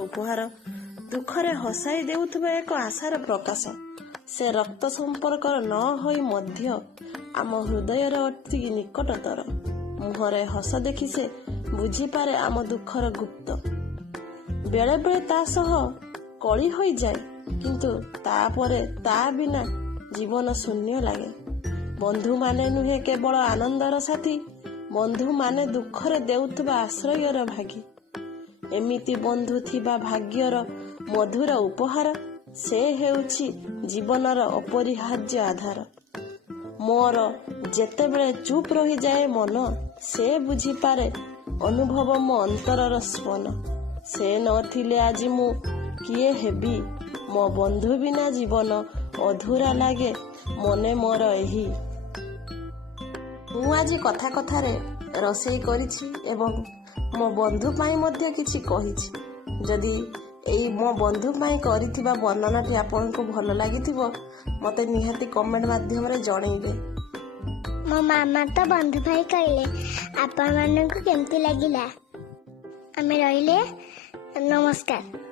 ଉପହାର ଦୁଃଖରେ ହସାଇ ଦେଉଥିବା ଏକ ଆଶାର ପ୍ରକାଶ। ସେ ରକ୍ତ ସମ୍ପର୍କର ନ ହୋଇ ମଧ୍ୟ ଆମ ହୃଦୟର ଅତି ନିକଟତର। ମୁହଁରେ ହସ ଦେଖି ସେ ବୁଝିପାରେ ଆମ ଦୁଃଖର ଗୁପ୍ତ। ବେଳେ ବେଳେ ତା ସହ କଳି ହୋଇଯାଏ, କିନ୍ତୁ ତାପରେ ତା ବିନା ଜୀବନ ଶୂନ୍ୟ ଲାଗେ। ବନ୍ଧୁମାନେ ନୁହେଁ କେବଳ ଆନନ୍ଦର ସାଥୀ, ବନ୍ଧୁମାନେ ଦୁଃଖରେ ଦେଉଥିବା ଆଶ୍ରୟର ଭାଗୀ। ଏମିତି ବନ୍ଧୁ ଥିବା ଭାଗ୍ୟର ମଧୁର ଉପହାର। ସେ ହେଉଛି ଜୀବନର ଅପରିହାର୍ଯ୍ୟ ଆଧାର। ମୋର ଯେତେବେଳେ ଚୁପ୍ ରହିଯାଏ ମନ, ସେ ବୁଝିପାରେ ଅନୁଭବ ମୋ ଅନ୍ତରର ସ୍ପନ। ସେ ନଥିଲେ ଆଜି ମୁଁ କିଏ ହେବି, ମୋ ବନ୍ଧୁ ବିନା ଜୀବନ ଅଧୁରା ଲାଗେ ମନେ ମୋର ଏହି। ମୁଁ ଆଜି କଥା କଥାରେ ରୋଷେଇ କରିଛି ଏବଂ ମୋ ବନ୍ଧୁ ପାଇଁ ମଧ୍ୟ କିଛି କହିଛି। ଯଦି ଏଇ ମୋ ବନ୍ଧୁ ପାଇଁ କରିଥିବା ବର୍ଣ୍ଣନାଟି ଆପଣଙ୍କୁ ଭଲ ଲାଗିଥିବ, ମୋତେ ନିହାତି କମେଣ୍ଟ ମାଧ୍ୟମରେ ଜଣେଇବେ। ମୋ ମାମା ତ ବନ୍ଧୁ ଭାଇ କହିଲେ, ଆପଣମାନଙ୍କୁ କେମିତି ଲାଗିଲା? ଆମେ ରହିଲେ, ନମସ୍କାର।